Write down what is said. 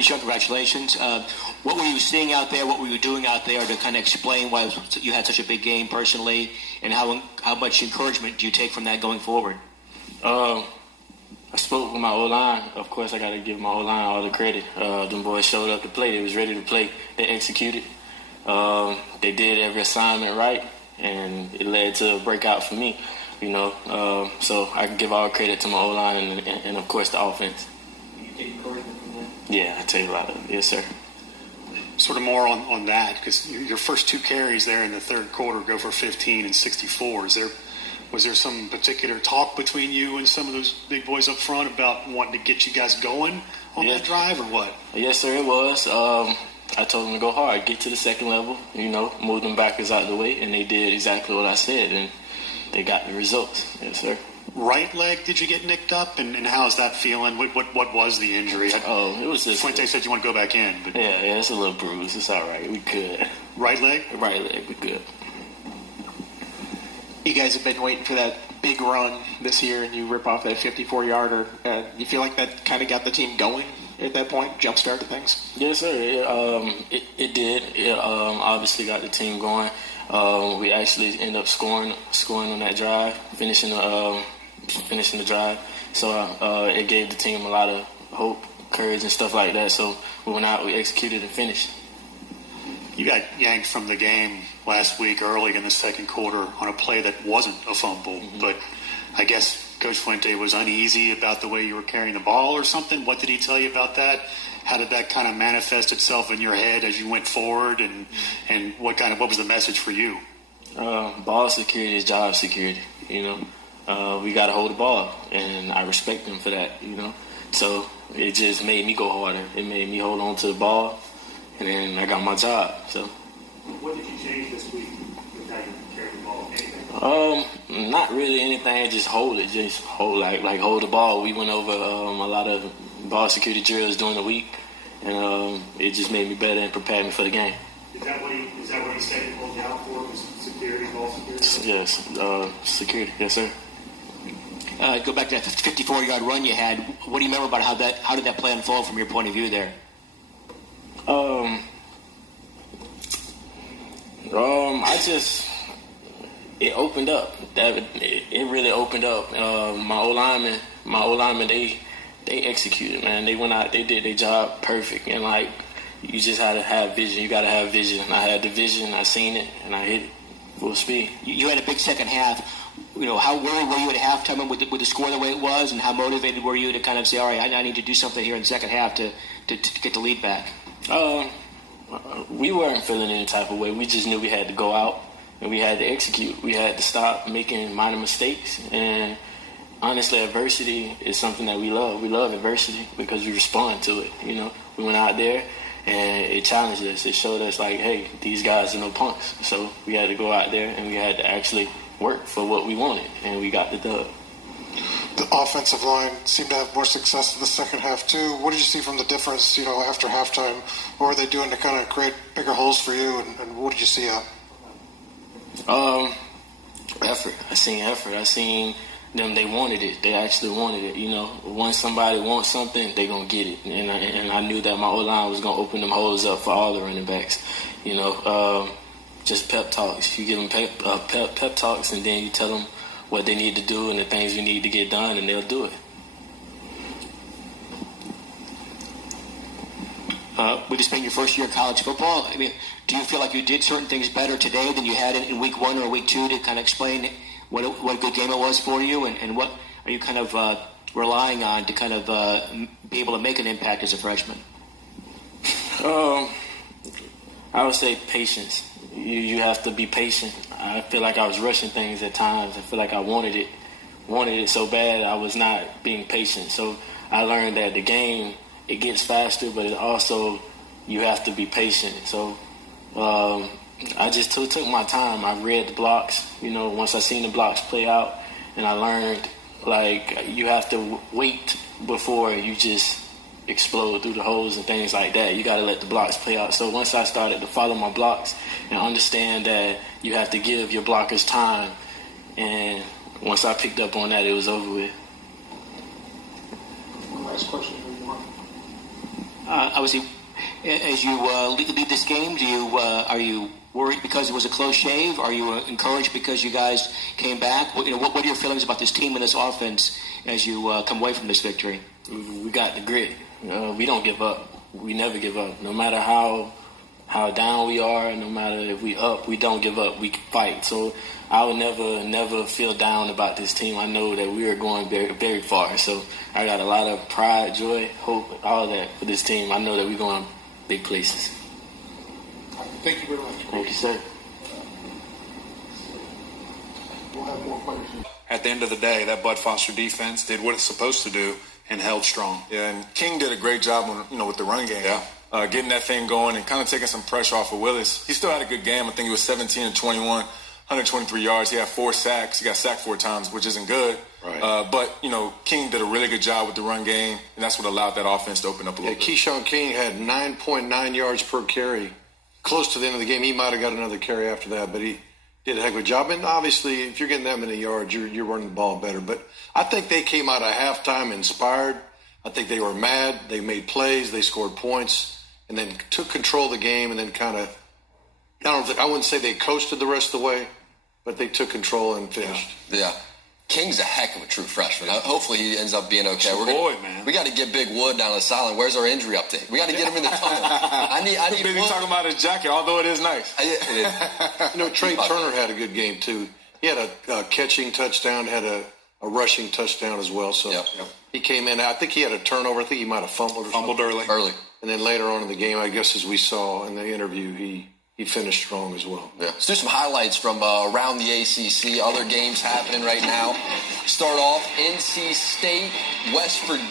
Deshaun, congratulations. What were you seeing out there? What were you doing out there to kind of explain why you had such a big game personally, and how much encouragement do you take from that going forward? I spoke with my O-line. Of course, I got to give my O-line all the credit. Them boys showed up to play. They was ready to play. They executed. They did every assignment right, and it led to a breakout for me. So I can give all credit to my O-line and of course, the offense. You take encouragement from that? Yeah, I take a lot of it. Yes, sir. Sort of more on that, because your first two carries there in the third quarter go for 15 and 64. Was there some particular talk between you and some of those big boys up front about wanting to get you guys going on that drive, or what? Yes, sir, it was. I told them to go hard, get to the second level, move them backwards out of the way, and they did exactly what I said, and they got the results. Yes, sir. Right leg, did you get nicked up, and how's that feeling? What was the injury? It was just... Fuente said you want to go back in. But yeah, it's a little bruise. It's all right. We good. Right leg? Right leg, we good. You guys have been waiting for that big run this year, and you rip off that 54-yarder. You feel like that kind of got the team going at that point, jump-started things? Yes, sir. It did. It obviously got the team going. We actually ended up scoring on that drive, finishing the drive. So it gave the team a lot of hope, courage, and stuff like that. So we went out, we executed, and finished. You got yanked from the game last week early in the second quarter on a play that wasn't a fumble, but I guess Coach Fuente was uneasy about the way you were carrying the ball or something. What did he tell you about that? How did that kind of manifest itself in your head as you went forward, and what was the message for you? Ball security is job security, we got to hold the ball, and I respect him for that, So it just made me go harder. It made me hold on to the ball, and then I got my job. So. What did you change this week with how you carry the ball? Anything? Not really anything. Just hold it. Just hold hold the ball. We went over a lot of ball security drills during the week, and it just made me better and prepared me for the game. Is that what he said he pulled you out for? Was security, ball security? Yes, security. Yes, sir. Go back to that 54-yard run you had. What do you remember about how did that play unfold from your point of view there? It opened up. It really opened up. My O-linemen, they executed, man. They went out, they did their job perfect, and you just had to have vision. You got to have vision. I had the vision. I seen it, and I hit it full speed. You had a big second half. How worried were you at halftime with the score the way it was, and how motivated were you to kind of say, all right, I need to do something here in the second half to get the lead back? We weren't feeling any type of way. We just knew we had to go out and we had to execute. We had to stop making minor mistakes. And honestly, adversity is something that we love. We love adversity because we respond to it. We went out there and it challenged us. It showed us hey, these guys are no punks. So we had to go out there and we had to actually work for what we wanted, and we got the dub. The offensive line seemed to have more success in the second half too. What did you see from the difference, after halftime? What were they doing to kind of create bigger holes for you, and what did you see out? Effort. I seen effort. I seen them. They wanted it. They actually wanted it. Once somebody wants something, they gonna get it. And I knew that my O-line was gonna open them holes up for all the running backs. Just pep talks. You give them pep talks, and then you tell them what they need to do and the things you need to get done, and they'll do it. With this being your first year of college football, do you feel like you did certain things better today than you had in week 1 or week 2 to kind of explain what a good game it was for you, and what are you kind of relying on to kind of be able to make an impact as a freshman? I would say patience. You have to be patient. I feel like I was rushing things at times. I feel like I wanted it so bad I was not being patient. So I learned that the game, it gets faster, but it also, you have to be patient. So I just took my time. I read the blocks, once I seen the blocks play out, and I learned you have to wait before you just explode through the holes and things like that. You got to let the blocks play out. So once I started to follow my blocks and understand that you have to give your blockers time, and once I picked up on that, it was over with. One last question. Obviously, as you lead this game, are you worried because it was a close shave? Are you encouraged because you guys came back? What are your feelings about this team and this offense as you come away from this victory? We got the grit. We don't give up. We never give up. No matter how down we are, no matter if we up, we don't give up. We fight. So I would never feel down about this team. I know that we are going very, very far. So I got a lot of pride, joy, hope, all of that for this team. I know that we're going big places. Thank you very much. Thank you, sir. We'll have more players. At the end of the day, that Bud Foster defense did what it's supposed to do and held strong. Yeah, and King did a great job with the run game. Yeah. Getting that thing going and kind of taking some pressure off of Willis. He still had a good game. I think he was 17 and 21, 123 yards. He had 4 sacks. He got sacked 4 times, which isn't good. Right. But King did a really good job with the run game, and that's what allowed that offense to open up a little bit. Keyshawn King had 9.9 yards per carry. Close to the end of the game, he might have got another carry after that, but he did a heck of a job. And obviously, if you're getting that many yards, you're running the ball better. But I think they came out of halftime inspired. I think they were mad. They made plays. They scored points. And then took control of the game, and then kind of, I wouldn't say they coasted the rest of the way, but they took control and finished. Yeah. King's a heck of a true freshman. Hopefully he ends up being okay. Man. We got to get Big Wood down to the sideline. Where's our injury update? We got to get him in the tunnel. I need Busy Wood. talking about his jacket, although it is nice. Trey Turner had a good game, too. He had a catching touchdown, had a rushing touchdown as well. So he came in. I think he had a turnover. I think he might have fumbled or something. Early. And then later on in the game, I guess as we saw in the interview, he finished strong as well. Yeah. Let's do some highlights from around the ACC. Other games happening right now. Start off, NC State, West Virginia.